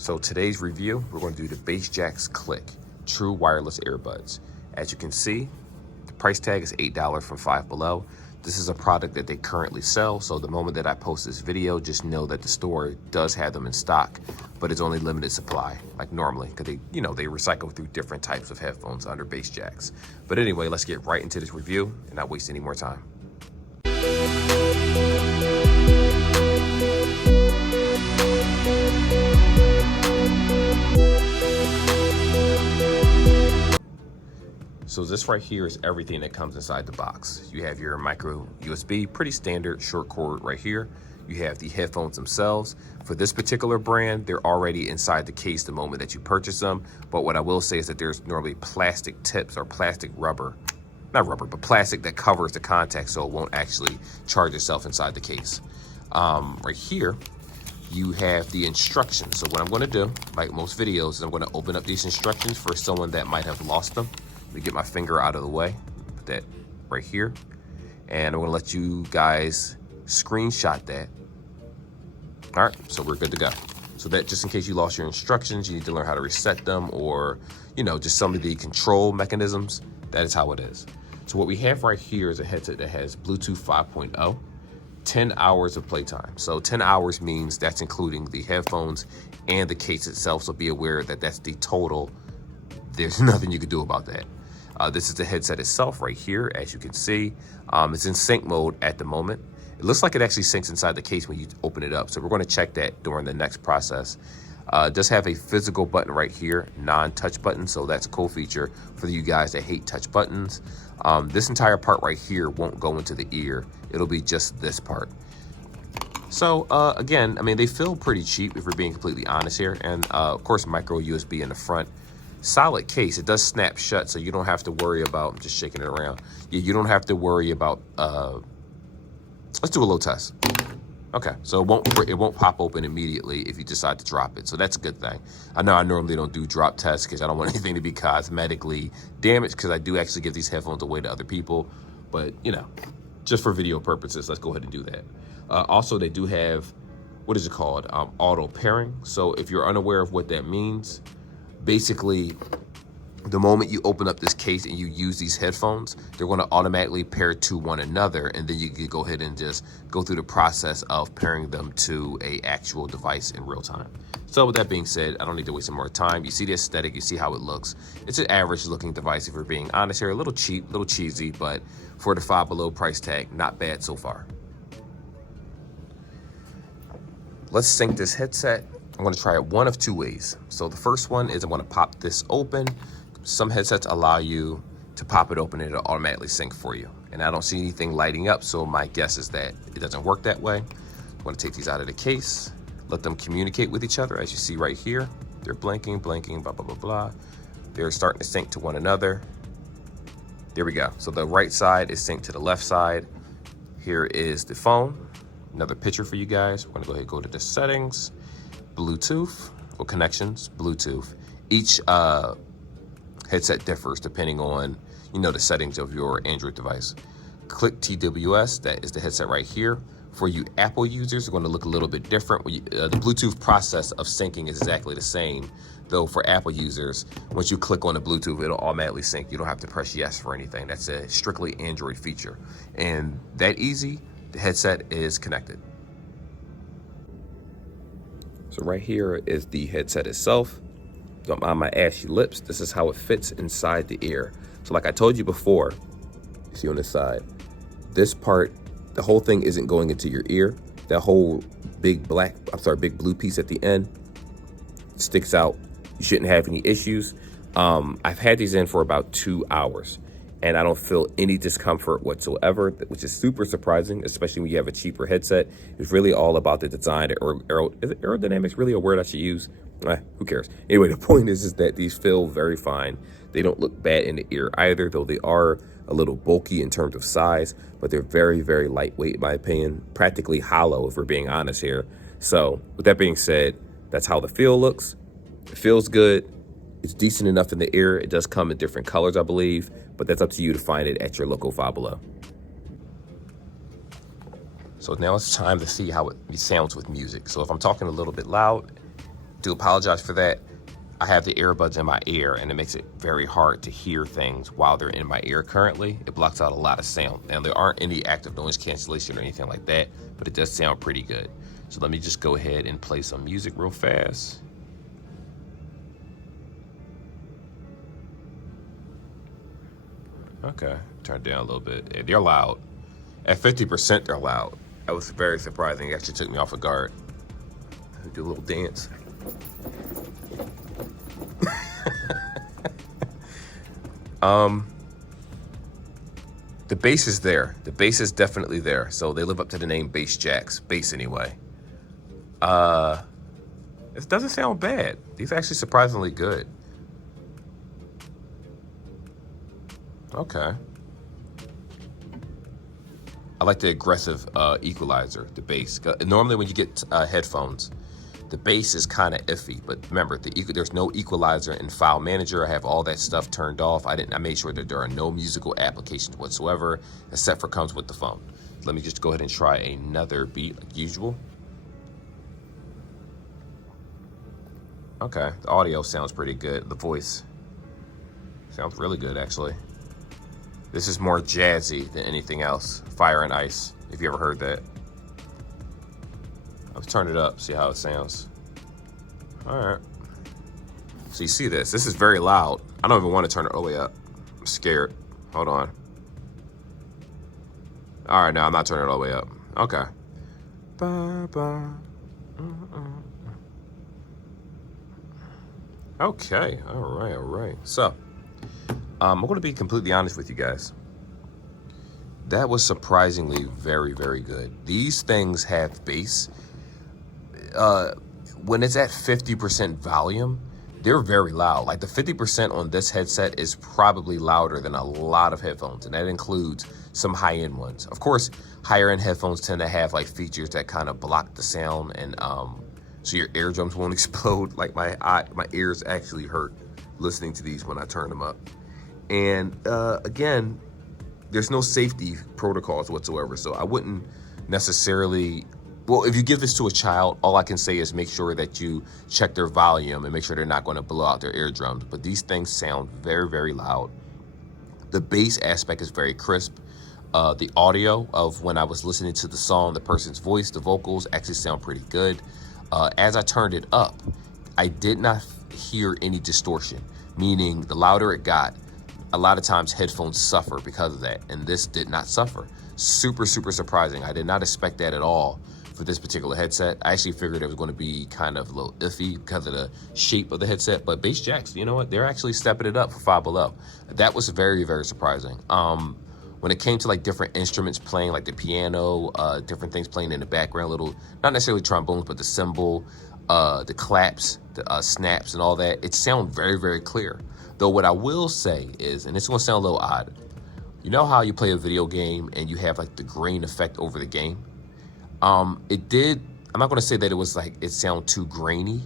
So today's review, we're going to do the Jaxx Clique True Wireless Earbuds. As you can see, the price tag is $8 from Five Below. This is a product that they currently sell, so the moment that I post this video, just know that the store does have them in stock, but it's only limited supply, like normally, because they recycle through different types of headphones under Jaxx. But anyway, let's get right into this review and not waste any more time. So this right here is everything that comes inside the box. You have your micro USB, pretty standard short cord right here. You have the headphones themselves. For this particular brand, they're already inside the case the moment that you purchase them. But what I will say is that there's normally plastic tips or plastic rubber, not rubber, but plastic that covers the contact so it won't actually charge itself inside the case. Right here, you have the instructions. So what I'm gonna do, like most videos, is I'm gonna open up these instructions for someone that might have lost them. Let me get my finger out of the way, put that right here. And I'm gonna let you guys screenshot that. All right, so we're good to go. So that just in case you lost your instructions, you need to learn how to reset them or, just some of the control mechanisms, that is how it is. So what we have right here is a headset that has Bluetooth 5.0, 10 hours of playtime. So 10 hours means that's including the headphones and the case itself. So be aware that that's the total. There's nothing you can do about that. This is the headset itself right here, as you can see. It's in sync mode at the moment. It looks like it actually syncs inside the case when you open it up. So we're going to check that during the next process. It does have a physical button right here, non-touch button. So that's a cool feature for you guys that hate touch buttons. This entire part right here won't go into the ear. It'll be just this part. So again, I mean, they feel pretty cheap if we're being completely honest here. And of course, micro USB in the front. Solid case. It does snap shut, so you don't have to worry about, I'm just shaking it around. Yeah, you don't have to worry about, let's do a little test. Okay, so it won't pop open immediately if you decide to drop it. So that's a good thing. I know I normally don't do drop tests because I don't want anything to be cosmetically damaged, because I do actually give these headphones away to other people. But, just for video purposes, let's go ahead and do that. Also, they do have, what is it called? Auto pairing. So if you're unaware of what that means, basically, the moment you open up this case and you use these headphones, they're going to automatically pair to one another, and then you can go ahead and just go through the process of pairing them to a actual device in real time. So with that being said, I don't need to waste some more time. You see the aesthetic, you see how it looks. It's an average looking device if we're being honest here. A little cheap, a little cheesy, but for the Five Below price tag, not bad so far. Let's sync this headset. I'm going to try it one of two ways. So the first one is I'm going to pop this open. Some headsets allow you to pop it open and it'll automatically sync for you. And I don't see anything lighting up, so my guess is that it doesn't work that way. I'm going to take these out of the case, let them communicate with each other. As you see right here, they're blinking, blah, blah, blah, blah. They're starting to sync to one another. There we go. So the right side is synced to the left side. Here is the phone. Another picture for you guys. We're going to go ahead and go to the settings. Bluetooth or connections, Bluetooth. Each headset differs depending on, the settings of your Android device. Click TWS, that is the headset right here. For you Apple users, it's going to look a little bit different. The Bluetooth process of syncing is exactly the same, though for Apple users, once you click on the Bluetooth, it'll automatically sync. You don't have to press yes for anything. That's a strictly Android feature. And that easy, the headset is connected. So right here is the headset itself. Don't mind my ashy lips. This is how it fits inside the ear. So like I told you before, you see on this side, this part, the whole thing isn't going into your ear. That whole big blue piece at the end sticks out. You shouldn't have any issues. I've had these in for about 2 hours and I don't feel any discomfort whatsoever, which is super surprising, especially when you have a cheaper headset. It's really all about the design. Is aerodynamics really a word I should use? Who cares? Anyway, the point is that these feel very fine. They don't look bad in the ear either, though they are a little bulky in terms of size, but they're very, very lightweight in my opinion, practically hollow if we're being honest here. So with that being said, that's how the feel looks. It feels good. It's decent enough in the ear. It does come in different colors, I believe, but that's up to you to find it at your local Five Below. So now it's time to see how it sounds with music. So if I'm talking a little bit loud, Do apologize for that. I have the earbuds in my ear, and it makes it very hard to hear things while they're in my ear currently. It blocks out a lot of sound. Now, there aren't any active noise cancellation or anything like that, but it does sound pretty good. So let me just go ahead and play some music real fast. Okay, turn it down a little bit. Yeah, they're loud. At 50%, they're loud. That was very surprising. It actually took me off guard. Do a little dance. The bass is there. The bass is definitely there. So they live up to the name Bass Jaxx. Bass anyway. It doesn't sound bad. These are actually surprisingly good. Okay. I like the aggressive equalizer, the bass. Normally when you get headphones, the bass is kind of iffy, but remember, there's no equalizer in File Manager. I have all that stuff turned off. I made sure that there are no musical applications whatsoever, except for comes with the phone. Let me just go ahead and try another beat like usual. Okay, the audio sounds pretty good. The voice sounds really good, actually. This is more jazzy than anything else. Fire and Ice, if you ever heard that. Let's turn it up, see how it sounds. All right. So you see this. This is very loud. I don't even want to turn it all the way up. I'm scared. Hold on. All right, now I'm not turning it all the way up. Okay. Okay, all right. So, I'm going to be completely honest with you guys. That was surprisingly very, very good. These things have bass. When it's at 50% volume, they're very loud. Like the 50% on this headset is probably louder than a lot of headphones, and that includes some high-end ones. Of course, higher-end headphones tend to have like features that kind of block the sound, and so your eardrums won't explode. Like my ears actually hurt listening to these when I turn them up. And again, there's no safety protocols whatsoever, so I wouldn't necessarily. Well, if you give this to a child, all I can say is make sure that you check their volume and make sure they're not going to blow out their eardrums. But these things sound very, very loud. The bass aspect is very crisp. The audio of when I was listening to the song, the person's voice, the vocals actually sound pretty good. As I turned it up, I did not hear any distortion, meaning the louder it got, a lot of times headphones suffer because of that, and this did not suffer. Super, super surprising. I did not expect that at all for this particular headset. I actually figured it was going to be kind of a little iffy because of the shape of the headset, but Bass Jaxx, you know what? They're actually stepping it up for Five Below. That was very, very surprising. When it came to like different instruments playing, like the piano, different things playing in the background, little, not necessarily trombones, but the cymbal, the claps, the snaps and all that, it sounded very, very clear. Though what I will say is, and it's going to sound a little odd, you know how you play a video game and you have like the grain effect over the game? It did, I'm not going to say that it was like, it sounded too grainy,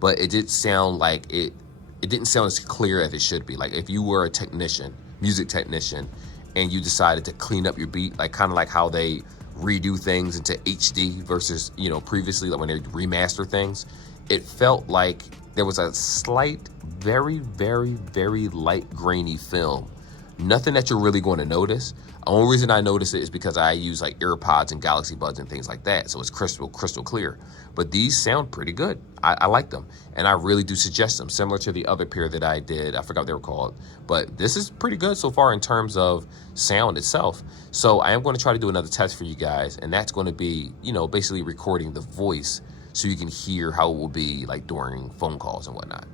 but it did sound like it didn't sound as clear as it should be. Like if you were a technician, music technician, and you decided to clean up your beat, like kind of like how they redo things into HD versus, you know, previously, like when they remaster things, it felt like there was a slight, very, very, very light grainy film. Nothing that you're really going to notice. The only reason I notice it is because I use like earpods and Galaxy Buds and things like that. So it's crystal clear. But these sound pretty good. I like them. And I really do suggest them, similar to the other pair that I did. I forgot what they were called. But this is pretty good so far in terms of sound itself. So I am going to try to do another test for you guys. And that's going to be, you know, basically recording the voice so you can hear how it will be like during phone calls and whatnot.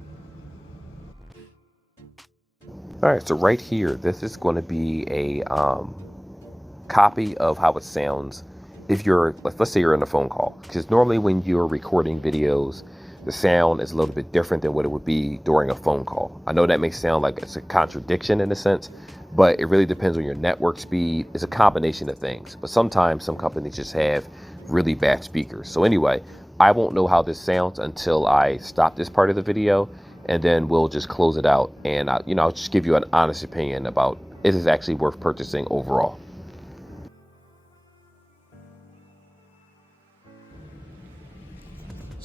All right, so right here, this is going to be a copy of how it sounds if you're, let's say you're in a phone call. Because normally when you're recording videos, the sound is a little bit different than what it would be during a phone call. I know that may sound like it's a contradiction in a sense, but it really depends on your network speed. It's a combination of things. But sometimes some companies just have really bad speakers. So anyway, I won't know how this sounds until I stop this part of the video, and then we'll just close it out. And I'll just give you an honest opinion about is this actually worth purchasing overall.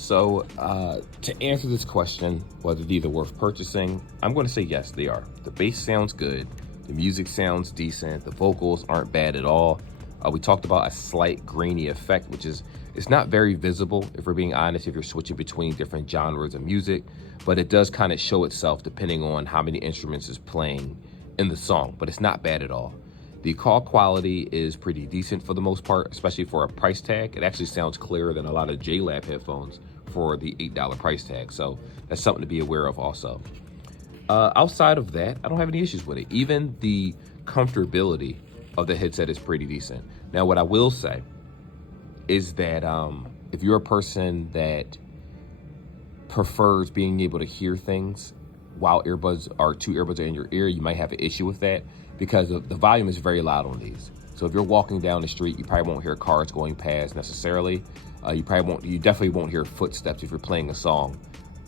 So to answer this question, whether these are worth purchasing, I'm going to say yes, they are. The bass sounds good. The music sounds decent. The vocals aren't bad at all. We talked about a slight grainy effect, which is, it's not very visible, if we're being honest, if you're switching between different genres of music, but it does kind of show itself depending on how many instruments is playing in the song, but it's not bad at all. The call quality is pretty decent for the most part, especially for a price tag. It actually sounds clearer than a lot of JLab headphones for the $8 price tag. So that's something to be aware of also. Outside of that, I don't have any issues with it. Even the comfortability of the headset is pretty decent. Now, what I will say is that if you're a person that prefers being able to hear things while two earbuds are in your ear, you might have an issue with that because the volume is very loud on these. So if you're walking down the street, you probably won't hear cars going past necessarily. You definitely won't hear footsteps if you're playing a song.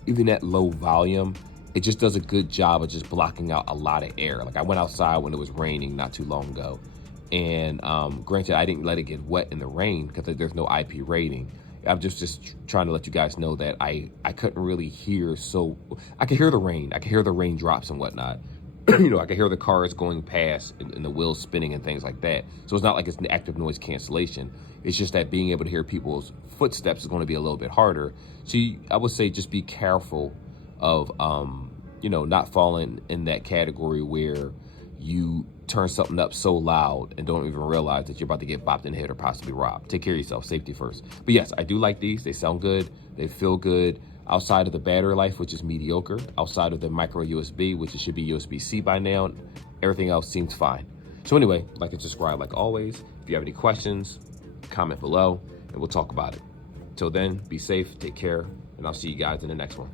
Even at low volume, it just does a good job of just blocking out a lot of air. Like I went outside when it was raining not too long ago, and granted, I didn't let it get wet in the rain because there's no IP rating. I'm just trying to let you guys know that I couldn't really hear, so I could hear the rain. I could hear the raindrops and whatnot. You know, I could hear the cars going past and the wheels spinning and things like that. So it's not like it's an active noise cancellation. It's just that being able to hear people's footsteps is going to be a little bit harder. So I would say just be careful of, you know, not falling in that category where you turn something up so loud and don't even realize that you're about to get bopped in the head or possibly robbed. Take care of yourself, safety first. But yes, I do like these. They sound good. They feel good. Outside of the battery life, which is mediocre, outside of the micro USB, which it should be USB-C by now, everything else seems fine. So anyway, like and subscribe like always. If you have any questions, comment below and we'll talk about it. Till then, be safe, take care, and I'll see you guys in the next one.